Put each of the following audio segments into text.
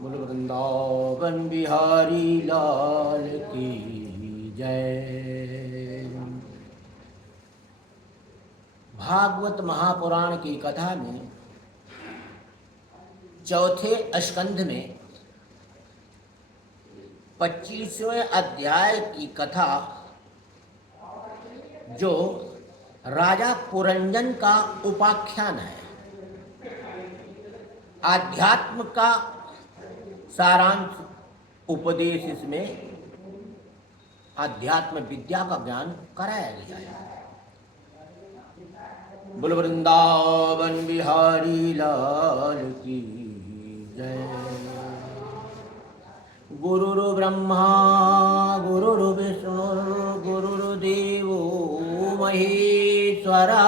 बोल वृंदावन बिहारी लाल की जय। भागवत महापुराण की कथा में चौथे स्कंध में 25वें अध्याय की कथा, जो राजा पुरंजन का उपाख्यान है, आध्यात्म का सारांश उपदेश, इसमें आध्यात्म विद्या का ज्ञान कराया गया है। बोल वृंदावन बिहारी लाल की जय। गुरुर् ब्रह्मा गुरुर्विष्णु गुरुर्देवो महेश्वरा,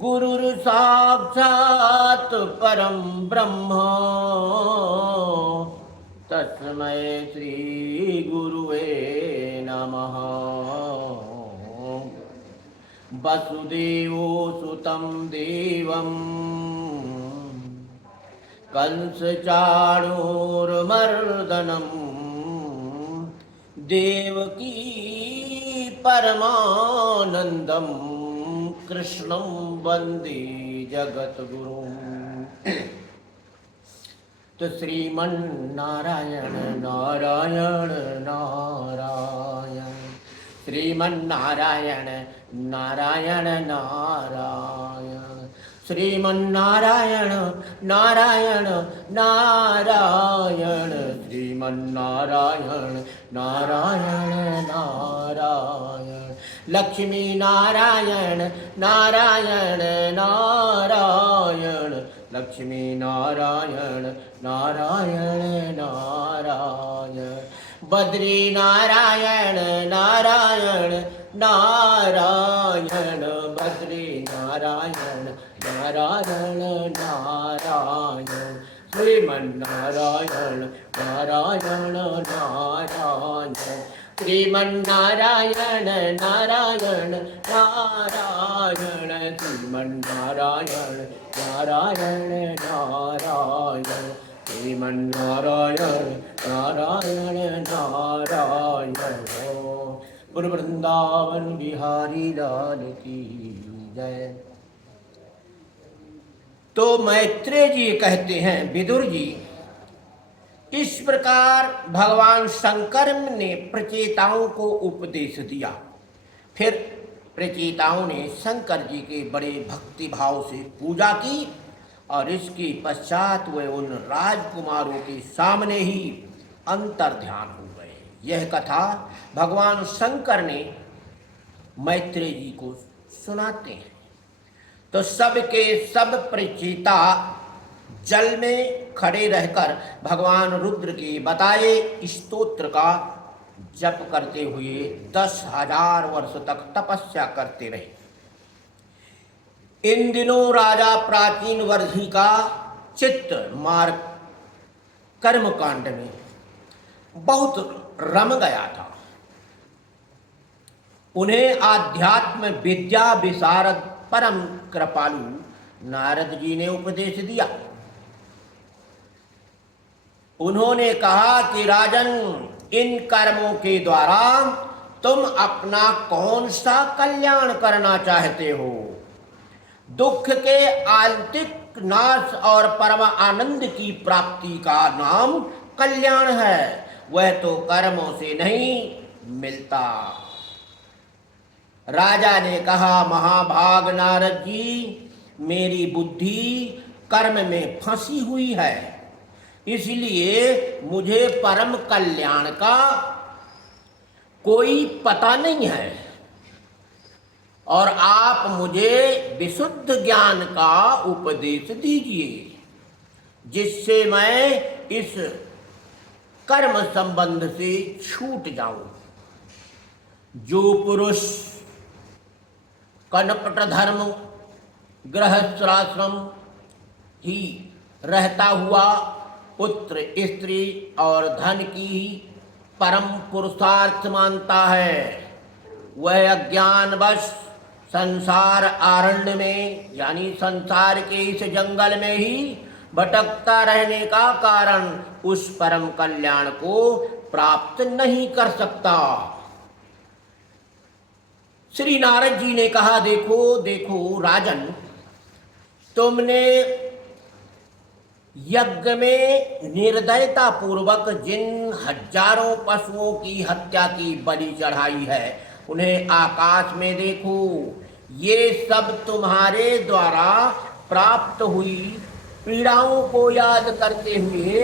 गुरुर्साक्षात् परं ब्रह्म तस्मै श्री गुरुवे नमः। वसुदेवो सुतं देवं कंसचाणूरमर्दनं, देवकी परमानंदं कृष्णं वंदे जगद्गुरुं। तो श्रीमन्नारायण नारायण नारायण, श्रीमन्नारायण नारायण नारायण, श्रीमन्नारायण नारायण नारायण, श्रीमन्नारायण नारायण नारायण, लक्ष्मी नारायण नारायण नारायण, लक्ष्मी नारायण नारायण नारायण, बद्री नारायण नारायण नारायण, बद्री नारायण नारायण नारायण, श्रीमन्नारायण नारायण नारायण, श्रीमन्नारायण नारायण नारायण, श्रीमन्नारायण नारायण नारायण, श्रीमन्नारायण नारायण नारायण। बोल वृंदावन बिहारी लाल की जय। तो मैत्रेय जी कहते हैं, विदुर जी, इस प्रकार भगवान शंकर ने प्रचेताओं को उपदेश दिया। फिर प्रचेताओं ने शंकर जी के बड़े भक्ति भाव से पूजा की और इसके पश्चात वे उन राजकुमारों के सामने ही अंतर्ध्यान हो गए। यह कथा भगवान शंकर ने मैत्रेय जी को सुनाते हैं। तो सबके सब प्रचेता जल में खड़े रहकर भगवान रुद्र के बताए स्तोत्र का जप करते हुए 10,000 वर्ष तक तपस्या करते रहे। इन दिनों राजा प्राचीन वर्षी का चित्त मार्ग कर्मकांड में बहुत रम गया था। उन्हें आध्यात्म विद्या विशारद परम कृपालु नारद जी ने उपदेश दिया। उन्होंने कहा कि राजन, इन कर्मों के द्वारा तुम अपना कौन सा कल्याण करना चाहते हो? दुख के आंतिक नाश और परम आनंद की प्राप्ति का नाम कल्याण है, वह तो कर्मों से नहीं मिलता। राजा ने कहा, महाभाग नारद जी, मेरी बुद्धि कर्म में फंसी हुई है, इसलिए मुझे परम कल्याण का कोई पता नहीं है और आप मुझे विशुद्ध ज्ञान का उपदेश दीजिए, जिससे मैं इस कर्म संबंध से छूट जाऊं। जो पुरुष कनपट धर्म गृहस्थाश्रम ही रहता हुआ पुत्र स्त्री और धन की परम पुरुषार्थ मानता है, वह अज्ञानवश संसार आरण्य में यानी संसार के इस जंगल में ही भटकता रहने का कारण उस परम कल्याण को प्राप्त नहीं कर सकता। श्री नारद जी ने कहा, देखो देखो राजन, तुमने यज्ञ में निर्दयता पूर्वक जिन हजारों पशुओं की हत्या की बलि चढ़ाई है, उन्हें आकाश में देखो। ये सब तुम्हारे द्वारा प्राप्त हुई पीड़ाओं को याद करते हुए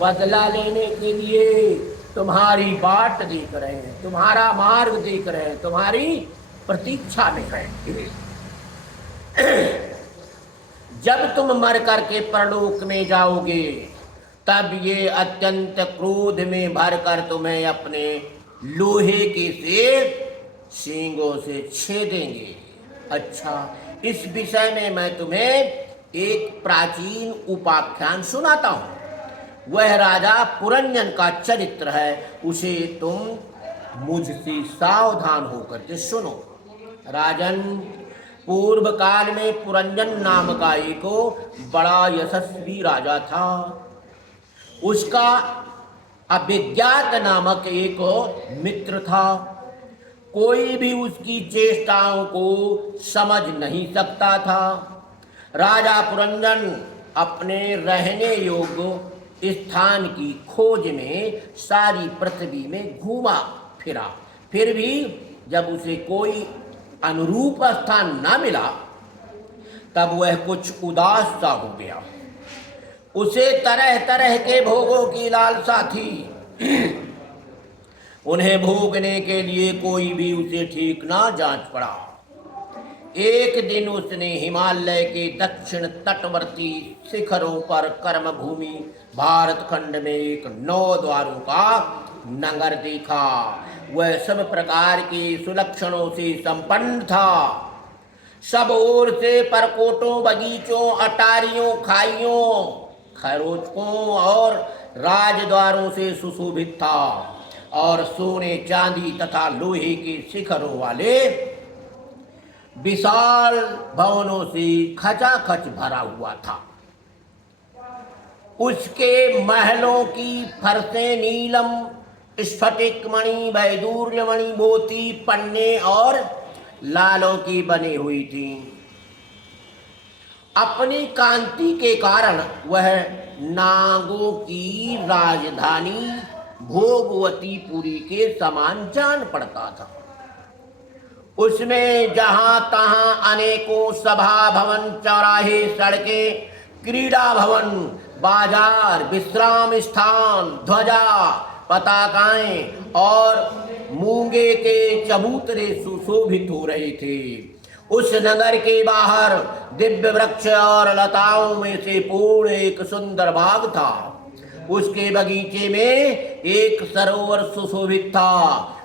बदला लेने के लिए तुम्हारी बाट देख रहे हैं, तुम्हारा मार्ग देख रहे हैं, तुम्हारी प्रतीक्षा में है। जब तुम मर करके परलोक में जाओगे, तब ये अत्यंत क्रोध में भरकर तुम्हें अपने लोहे के से सींगों से छेदेंगे। अच्छा, इस विषय में मैं तुम्हें एक प्राचीन उपाख्यान सुनाता हूं। वह राजा पुरंजन का चरित्र है, उसे तुम मुझसे सावधान होकर के सुनो। राजन, पूर्व काल में पुरंजन नाम का एक बड़ा यशस्वी राजा था। उसका अभिज्ञात नामक एक मित्र था। कोई भी उसकी चेष्टाओं को समझ नहीं सकता था। राजा पुरंजन अपने रहने योग्य स्थान की खोज में सारी पृथ्वी में घूमा फिरा, फिर भी जब उसे कोई अनुरूप स्थान न मिला, तब वह कुछ उदास सा हो गया। उसे तरह तरह के भोगों की लालसा थी। उन्हें भोगने के लिए कोई भी उसे ठीक ना जांच पड़ा। एक दिन उसने हिमालय के दक्षिण तटवर्ती शिखरों पर कर्म भूमि भारत खंड में एक 9 द्वारों का नगर देखा। वह सब प्रकार के सुलक्षणों से संपन्न था। सब ओर से परकोटों, बगीचों, अटारियों, खाइयों, खरोचकों और राजद्वारों से सुशोभित था और सोने, चांदी तथा लोहे के शिखरों वाले विशाल भवनों से खचाखच भरा हुआ था। उसके महलों की फरसें नीलम, स्फटिक मणि, वैदूर्य मणि, मोती, पन्ने और लालों की बनी हुई थी। अपनी कांति के कारण वह नागों की राजधानी भोगवतीपुरी के समान जान पड़ता था। उसमें जहां तहां अनेकों सभा भवन, चौराहे, सड़कें, क्रीड़ा भवन, बाजार, विश्राम स्थान, ध्वजा, पताकाएं और मूंगे के चबूतरे सुशोभित हो रहे थे। उस नगर के बाहर दिव्य वृक्ष और लताओं में से पूर्ण एक सुंदर बाग था। उसके बगीचे में एक सरोवर सुशोभित था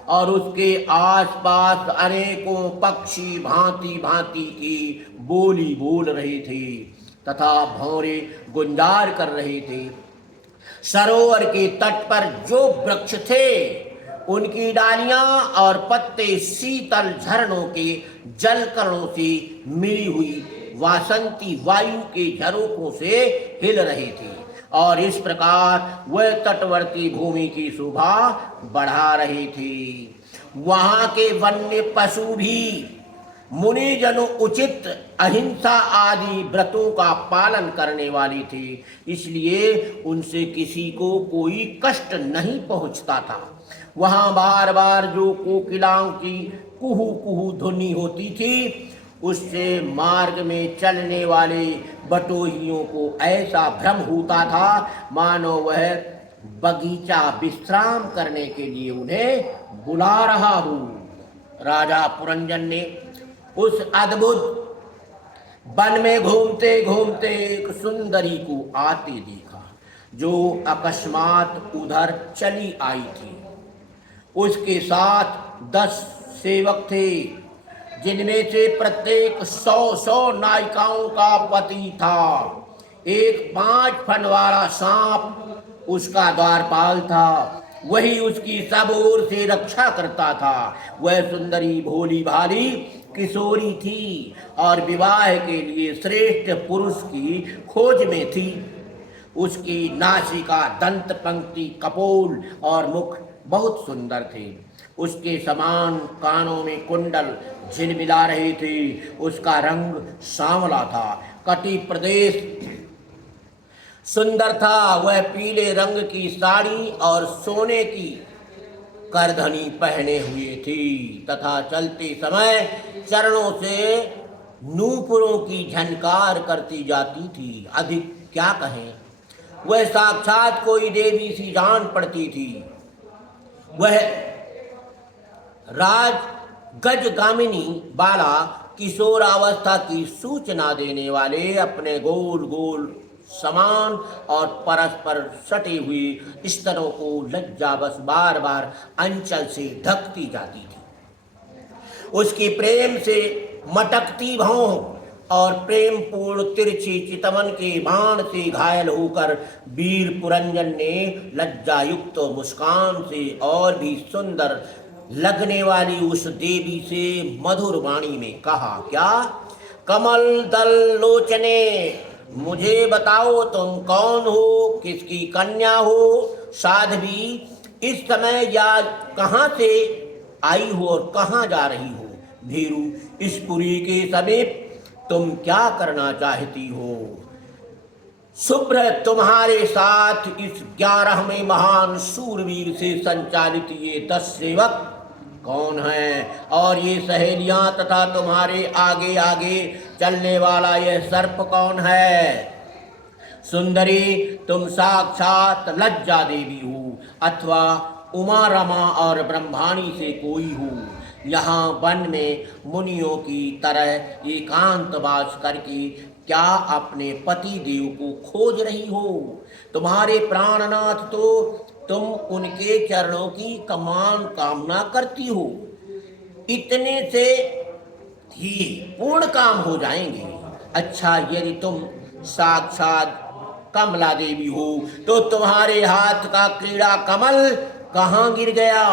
और उसके आसपास अनेकों पक्षी भांति भांति की बोली बोल रहे थे तथा भौरे गुंजार कर रहे थे। सरोवर के तट पर जो वृक्ष थे, उनकी डालियां और पत्ते शीतल झरनों के जलकणों से मिली हुई वासंती वायु के झरोकों से हिल रहे थे और इस प्रकार वह तटवर्ती भूमि की शोभा बढ़ा रहे थे। वहां के वन्य पशु भी मुनिजनों उचित अहिंसा आदि व्रतों का पालन करने वाले थे, इसलिए उनसे किसी को कोई कष्ट नहीं पहुंचता था। वहां बार बार जो कोकिलाओं की कुहू कुहू ध्वनि होती थी, उससे मार्ग में चलने वाले बटोहियों को ऐसा भ्रम होता था मानो वह बगीचा विश्राम करने के लिए उन्हें बुला रहा हो। राजा पुरंजन ने उस अद्भुत वन में घूमते घूमते एक सुंदरी को आते देखा, जो अकस्मात उधर चली आई थी। उसके साथ 10 सेवक थे, जिनमें से प्रत्येक 100 नायिकाओं का पति था। एक 5 फन वाला सांप उसका द्वारपाल था, वही उसकी सब ओर से रक्षा करता था। वह सुंदरी भोली भाली किशोरी थी और विवाह के लिए श्रेष्ठ पुरुष की खोज में थी। उसकी नासिका, दंत पंक्ति, कपोल और मुख बहुत सुंदर थे। उसके समान कानों में कुंडल झिलमिला रहे थे। उसका रंग सांवला था, कटी प्रदेश सुंदर था। वह पीले रंग की साड़ी और सोने की करधनी पहने हुए थी तथा चलते समय चरणों से नूपुरों की झनकार करती जाती थी। अधिक क्या कहें, वह साक्षात कोई देवी सी जान पड़ती थी। वह राज गजगामिनी बाला, किशोरावस्था की सूचना देने वाले, अपने गोल गोल समान और परस्पर सटे हुए स्तरों को लज्जावश बार बार अंचल से ढकती जाती थी। उसकी प्रेम से मटकती भौं और प्रेम पूर्ण तिरछी चितवन के बाण से घायल होकर वीर पुरंजन ने लज्जायुक्त मुस्कान से और भी सुंदर लगने वाली उस देवी से मधुर वाणी में कहा, क्या कमल दल लोचने, मुझे बताओ तुम कौन हो, किसकी कन्या हो, साध्वी, इस समय या कहाँ से आई हो और कहाँ जा रही हो। भीरू, इस पुरी के समीप तुम क्या करना चाहती हो। शुभ्र, तुम्हारे साथ इस 11वें महान शूरवीर से संचालित ये 10 सेवक कौन हैं, और ये सहेलियां तथा तुम्हारे आगे आगे चलने वाला यह सर्प कौन है। सुंदरी, तुम साक्षात लज्जा देवी हो अथवा उमा, रमा और ब्रह्माणी से कोई हो। यहाँ वन में मुनियों की तरह एकांतवास करके क्या अपने पति देव को खोज रही हो। तुम्हारे प्राणनाथ तो तुम उनके चरणों की कमान कामना करती हो। इतने से ही पूर्ण काम हो जाएंगे। अच्छा, यदि तुम साक्षात कमला देवी हो तो तुम्हारे हाथ का क्रीड़ा कमल कहाँ गिर गया।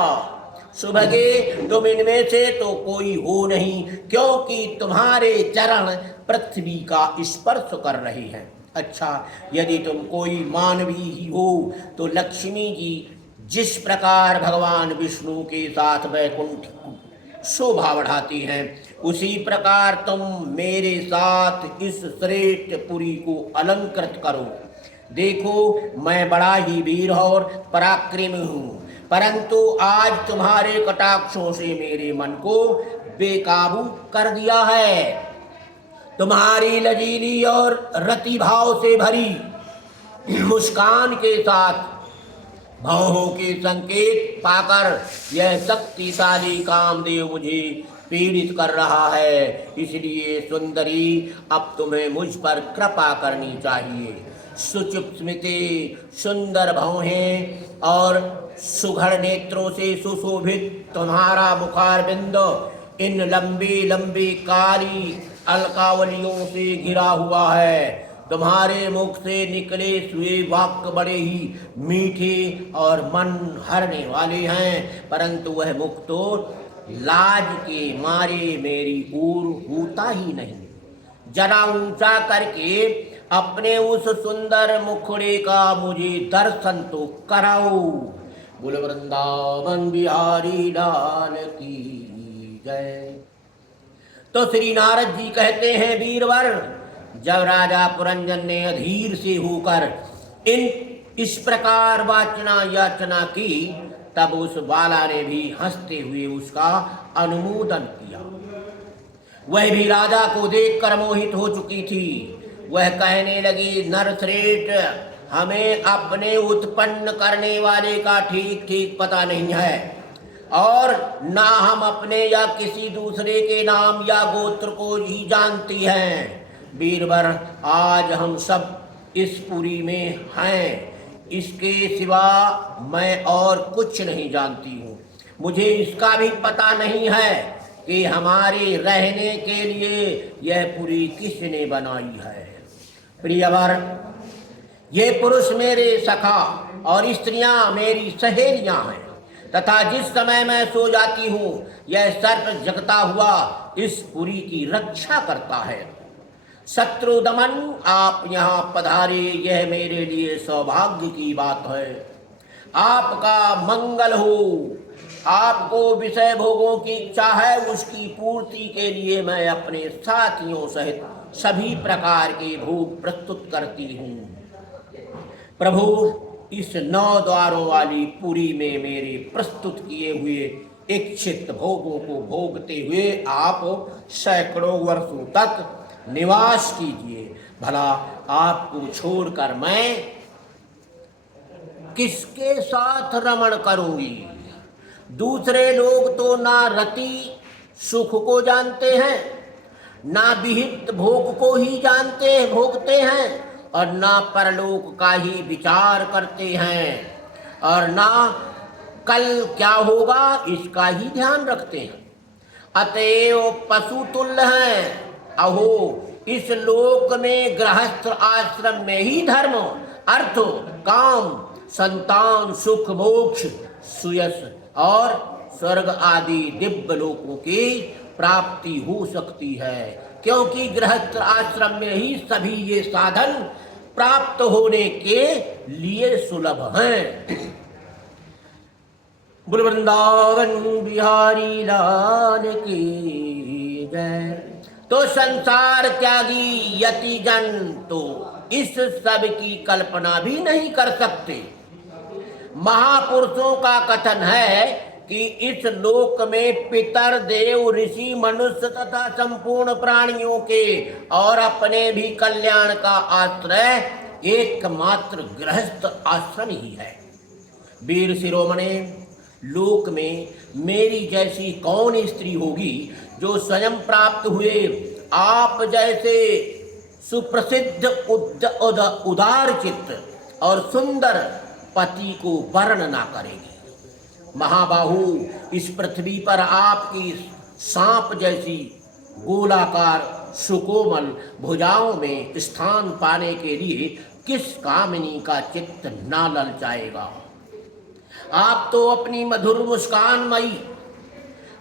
सुभगे, तुम इनमें से तो कोई हो नहीं, क्योंकि तुम्हारे चरण पृथ्वी का स्पर्श कर रहे हैं। अच्छा, यदि तुम कोई मानवी ही हो तो लक्ष्मी जी जिस प्रकार भगवान विष्णु के साथ वैकुंठ शोभा बढ़ाती हैं, उसी प्रकार तुम मेरे साथ इस श्रेष्ठ पुरी को अलंकृत करो। देखो, मैं बड़ा ही वीर और पराक्रमी हूँ, परंतु आज तुम्हारे कटाक्षों से मेरे मन को बेकाबू कर दिया है। तुम्हारी लजीली और रति भाव से भरी मुस्कान के साथ भौहों के संकेत पाकर यह शक्तिशाली कामदेव मुझे पीड़ित कर रहा है। इसलिए सुंदरी, अब तुम्हें मुझ पर कृपा करनी चाहिए। सुचुप स्मिते, सुंदर भौहें और सुघड़ नेत्रों से सुशोभित तुम्हारा मुखारबिंद इन लंबी लंबी काली अलकावलियों से घिरा हुआ है। तुम्हारे मुख से निकले हुए वाक्य बड़े ही मीठे और मन हरने वाले हैं, परंतु वह मुख तो लाज के मारे मेरी ओर होता ही नहीं। जरा ऊंचा करके अपने उस सुंदर मुखड़े का मुझे दर्शन तो कराओ। बोल वृंदावन बिहारी लाल की जय। तो श्री नारद जी कहते हैं, वीरवर, जब राजा पुरंजन ने अधीर से होकर इस प्रकार वाचना याचना की, तब उस बाला ने भी हंसते हुए उसका अनुमोदन किया। वह भी राजा को देखकर मोहित हो चुकी थी। वह कहने लगी, नरश्रेष्ठ, हमें अपने उत्पन्न करने वाले का ठीक ठीक पता नहीं है, और ना हम अपने या किसी दूसरे के नाम या गोत्र को ही जानती हैं। वीरवर, आज हम सब इस पुरी में हैं, इसके सिवा मैं और कुछ नहीं जानती हूँ। मुझे इसका भी पता नहीं है कि हमारे रहने के लिए यह पुरी किसने बनाई है। प्रियवर, ये पुरुष मेरे सखा और स्त्रियां मेरी सहेलियां हैं, तथा जिस समय मैं सो जाती हूँ यह सर्प जगता हुआ इस पुरी की रक्षा करता है। शत्रु दमन आप यहाँ पधारे, यह मेरे लिए सौभाग्य की बात है। आपका मंगल हो। आपको विषय भोगों की इच्छा है, उसकी पूर्ति के लिए मैं अपने साथियों सहित सभी प्रकार के भोग प्रस्तुत करती हूँ। प्रभु, इस 9 द्वारों वाली पुरी में मेरे प्रस्तुत किए हुए इच्छित भोगों को भोगते हुए आप सैकड़ों वर्षों तक निवास कीजिए। भला आपको छोड़कर मैं किसके साथ रमण करूंगी? दूसरे लोग तो ना रति सुख को जानते हैं, ना विहित भोग को ही भोगते हैं, और ना परलोक का ही विचार करते हैं, और ना कल क्या होगा इसका ही ध्यान रखते हैं। अतएव पशु तुल्य हैं। अहो, इस लोक में गृहस्थ आश्रम में ही धर्म, अर्थ, काम, संतान, सुख, मोक्ष, सुयश और स्वर्ग आदि दिव्य लोकों की प्राप्ति हो सकती है, क्योंकि गृहस्थ आश्रम में ही सभी ये साधन प्राप्त होने के लिए सुलभ हैं। बोल वृंदावन बिहारी लाल की जय। तो संसार त्यागी यति जन तो इस सब की कल्पना भी नहीं कर सकते। महापुरुषों का कथन है कि इस लोक में पितर, देव, ऋषि, मनुष्य तथा संपूर्ण प्राणियों के और अपने भी कल्याण का आश्रय एकमात्र गृहस्थ आश्रम ही है। वीर शिरोमणे, लोक में मेरी जैसी कौन स्त्री होगी जो स्वयं प्राप्त हुए आप जैसे सुप्रसिद्ध उदार चित्त और सुंदर पति को वर्ण ना करेगी। महाबाहु, इस पृथ्वी पर आपकी सांप जैसी गोलाकार सुकोमल भुजाओं में स्थान पाने के लिए किस कामिनी का चित्त ना ललचाएगा। आप तो अपनी मधुर मुस्कानमयी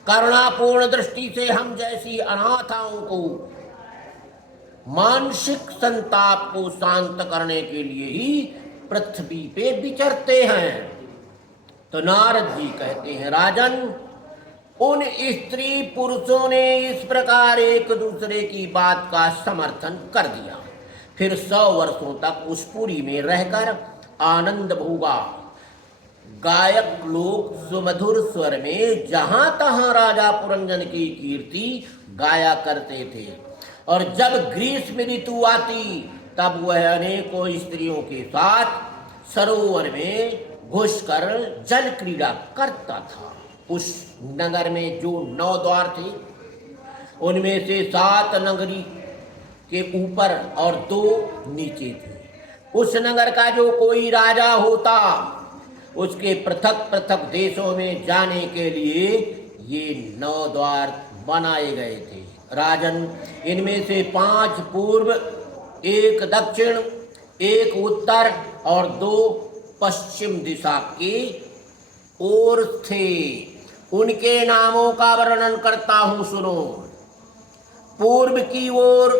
करुणापूर्ण दृष्टि से हम जैसी अनाथाओं को मानसिक संताप को शांत करने के लिए ही पृथ्वी पे विचरते हैं। तो नारद जी कहते हैं, राजन, उन स्त्री पुरुषों ने इस प्रकार एक दूसरे की बात का समर्थन कर दिया। फिर 100 वर्षों तक उस पुरी में रहकर आनंद भोगा। गायक लोग सुमधुर स्वर में जहां तहां राजा पुरंजन की कीर्ति गाया करते थे, और जब ग्रीष्म ऋतु आती तब वह अनेकों स्त्रियों के साथ सरोवर में घुसकर जल क्रीड़ा करता था। उस नगर में जो 9 द्वार थे, उनमें से 7 नगरी के ऊपर और 2 नीचे थे। उस नगर का जो कोई राजा होता, उसके पृथक पृथक देशों में जाने के लिए ये 9 द्वार बनाए गए थे। राजन, इनमें से 5 पूर्व, 1 दक्षिण, 1 उत्तर और 2 पश्चिम दिशा की ओर थे। उनके नामों का वर्णन करता हूं, सुनो। पूर्व की ओर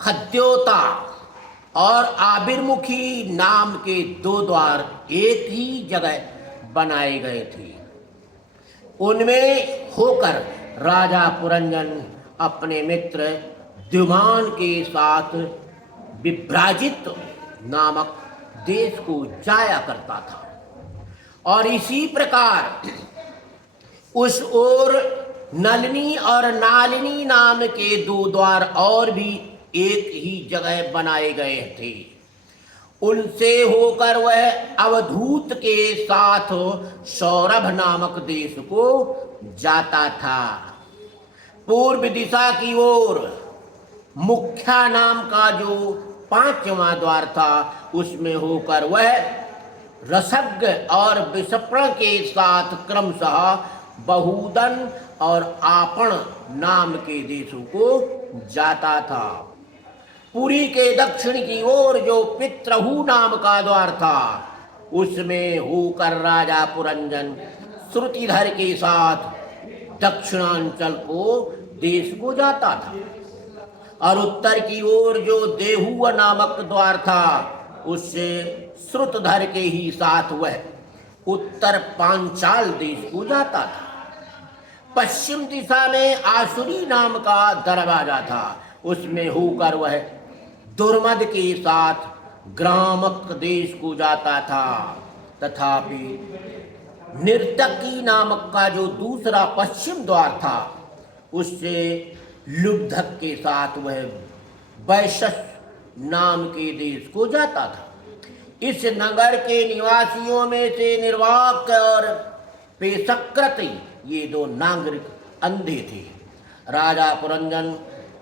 खद्योता और आबिर्मुखी नाम के 2 द्वार एक ही जगह बनाए गए थे। उनमें होकर राजा पुरंजन अपने मित्र द्युमान के साथ विभ्राजित नामक देश को जाया करता था। और इसी प्रकार उस ओर नलिनी और नालिनी नाम के 2 द्वार और भी एक ही जगह बनाए गए थे। उनसे होकर वह अवधूत के साथ सौरभ नामक देश को जाता था। पूर्व दिशा की ओर मुख्या नाम का जो 5वां द्वार था, उसमें होकर वह रसज्ञ और विषप्रण के साथ क्रमशः बहुदन और आपण नाम के देशों को जाता था। पुरी के दक्षिण की ओर जो पित्रहु नाम का द्वार था, उसमें होकर राजा पुरंजन श्रुतिधर के साथ दक्षिणांचल को देश को जाता था और उत्तर की ओर जो देहुआ नामक द्वार था उससे श्रुतधर के ही साथ वह उत्तर पांचाल देश को जाता था। पश्चिम दिशा में आसुरी नाम का दरवाजा था, उसमें होकर वह दुर्मद के साथ ग्रामक देश को जाता था। तथापि निर्तकी नामक का जो दूसरा पश्चिम द्वार था उससे लुब्धक के साथ वह वैशस नाम के देश को जाता था। इस नगर के निवासियों में से निर्वाक और पेशकृत ये दो नागरिक अंधे थे। राजा पुरंजन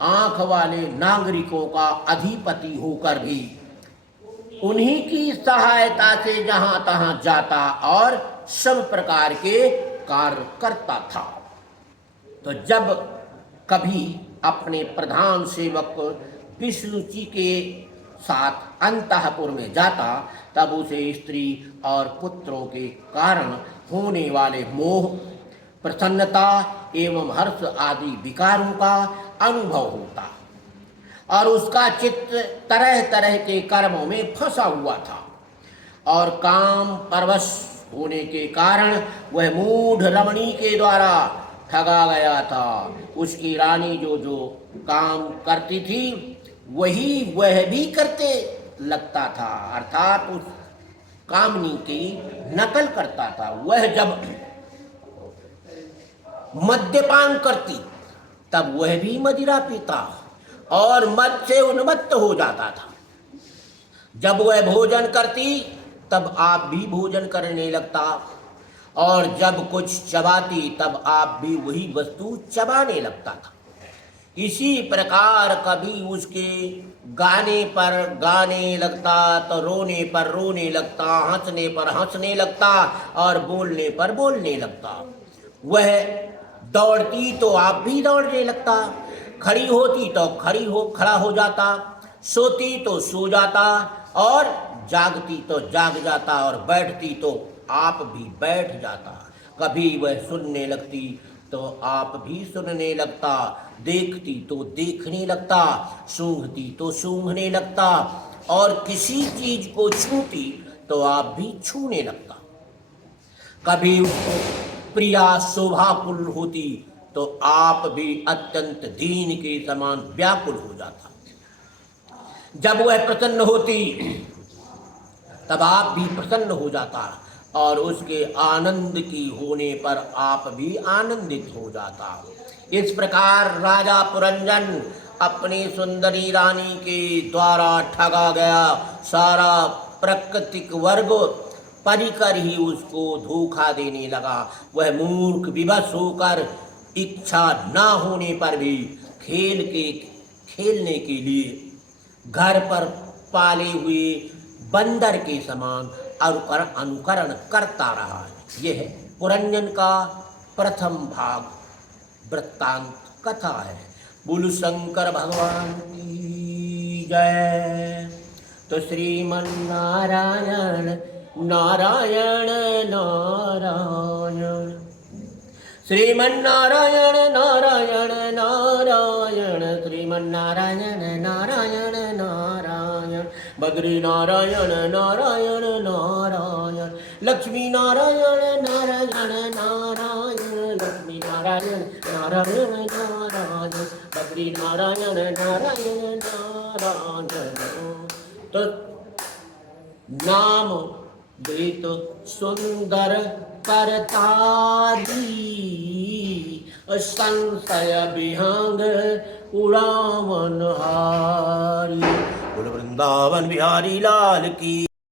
आंख वाले नागरिकों का अधिपति होकर भी उन्हीं की सहायता से जहां तहां जाता और सब प्रकार के कार्य करता था। तो जब कभी अपने प्रधान सेवक विष्णुजी के साथ अंतःपुर में जाता तब उसे स्त्री और पुत्रों के कारण होने वाले मोह, प्रसन्नता एवं हर्ष आदि विकारों का अनुभव होता और उसका चित्त तरह तरह के कर्मों में फंसा हुआ था और काम परवश होने के कारण वह मूढ़ रमणी के द्वारा ठगा गया था। उसकी रानी जो जो काम करती थी वही वह भी करते लगता था, अर्थात उस कामनी की नकल करता था। वह जब मद्यपान करती तब वह भी मदिरा पीता और मद से उन्मत्त हो जाता था। जब वह भोजन करती तब आप भी भोजन करने लगता और जब कुछ चबाती तब आप भी वही वस्तु चबाने लगता था। इसी प्रकार कभी उसके गाने पर गाने लगता तो रोने पर रोने लगता, हंसने पर हंसने लगता और बोलने पर बोलने लगता। वह दौड़ती तो आप भी दौड़ने लगता, खड़ी होती तो खड़ा हो जाता, सोती तो सो जाता और जागती तो जाग जाता और बैठती तो आप भी बैठ जाता। कभी वह सुनने लगती तो आप भी सुनने लगता, देखती तो देखने लगता, सूंघती तो सूंघने लगता और किसी चीज को छूती तो आप भी छूने लगता। कभी उसको प्रिया शोभाकुल होती तो आप भी अत्यंत दीन के समान व्याकुल हो जाता। जब वह प्रसन्न होती तब आप भी प्रसन्न हो जाता और उसके आनंद की होने पर आप भी आनंदित हो जाता। इस प्रकार राजा पुरंजन अपनी सुंदरी रानी के द्वारा ठगा गया सारा प्राकृतिक वर्ग परिकर ही उसको धोखा देने लगा। वह मूर्ख विवश होकर इच्छा न होने पर भी खेलने के लिए घर पर पाले हुए बंदर के समान अनुकरण करता रहा। यह पुरंजन का प्रथम भाग वृत्तांत कथा है। बोलो शंकर भगवान की जय। तो श्रीमन नारायण नारायण नारायण, श्रीमन नारायण नारायण नारायण, श्रीमन नारायण नारायण नारायण, बद्री नारायण नारायण नारायण, लक्ष्मी नारायण नारायण नारायण, लक्ष्मी नारायण नारायण नारायण, बद्री नारायण नारायण नारायण। तो नाम वेद सुंदर परतारी, संशय विहंग उड़ावन हारी। बोल वृंदावन बिहारी लाल की